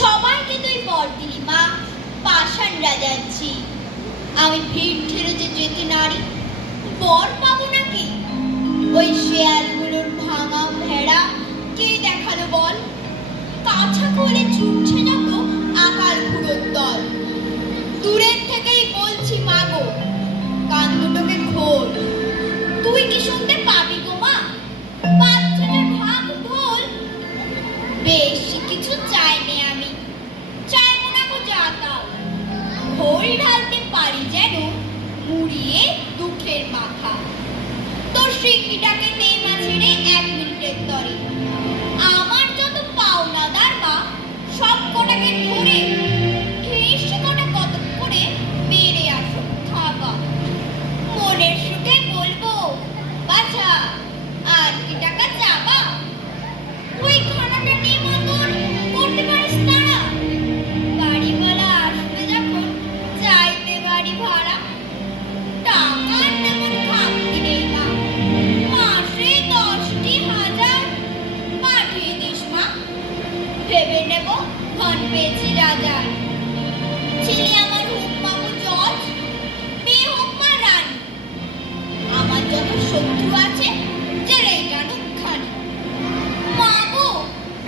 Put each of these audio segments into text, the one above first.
সবাইকে তুই বর দিলি মা, পাষাণ রাজাচ্ছি। আমি ভিড় ঠেলে যে যেতে নারি, বর পাবো নাকি? ওই শেয়ালগুলোর ভাঙা ভেড়া কে দেখালো বল? কাছা করে ছুটছে না তো আকার ঘুরোর দল। দূরের থেকেই বলছি মাগো, কান দুটোকে খোল। তুই কি শুনতে পাবি গো মা? বাচ্চাটার ভাগ ঢোল। বেশি কিছু চাইনি আমি, চাইবো না গো যা তাও। ঘোল ঢালতে পারি যেন মুড়িয়ে দুঃখের মাথা। তোর সিকিটাকে দে মা ছেড়ে 1 মিনিটের তরে। আমার যত পাওনাদার মা সব কটাকে ধরে ঘেঁষে কটা কত করে মেরে আসো থাকা। মনের সুখে বলবো বাছা, আর কি টাকা চাবা? ওই খানাটা নিয়ে মতন করতে পারিস তারা। বাড়িওয়ালা আসবে যখন চাইতে বাড়ি ভাড়া, টাকার তেমন খামতি নেই মা। মাসে 10টি হাজার পাঠিয়ে দিস মা, ভেবে নেব ধন পেয়েছি রাজা। ছেলে আমার হোক বাবু জজ, মেয়ে হোক মা রানী। আমার যত শত্রু আছে জেরেই জানুক খানি। মা গো,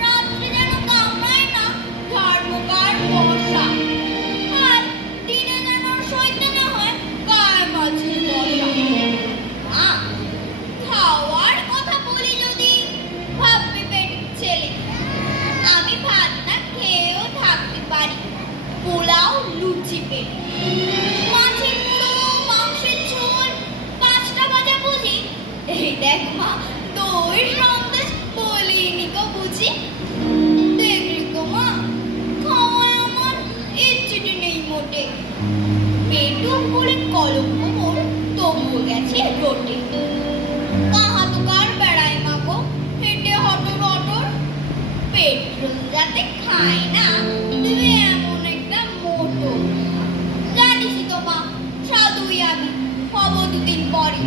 রাত্রে যেন কামড়ায় না ধর্মকার বর্ষা, আর দিনে যেন সইতে না হয় গায়ে মাছির বসা। মা, খাওয়ার কথা বলি যদি ভাববে পেটের ছেলে। আমি ভাত না খেয়েও থাকতে পারি, পোলাও লুচি পেটে। মাছের মুড়ো, মাংসের ঝোল, 5টা ভাজা বুঝি। এই দেখ মা, দই সন্দেশ বলিনি গো বুঝি। দেখলি গো মা, খাওয়ায় আমার ইচ্ছেটি নেই মোটে। পেটুক বলে কলঙ্ক মোর তবুও গেছে রোটে। কাহা তো কার বেড়ায় মা গো, হেঁটে হটর হটর। পেট্রোল যাতে খায় না তুমি এমন একটা মোটর। জানিসই তো মা, সাধুই আমি হব 2 দিন পরে।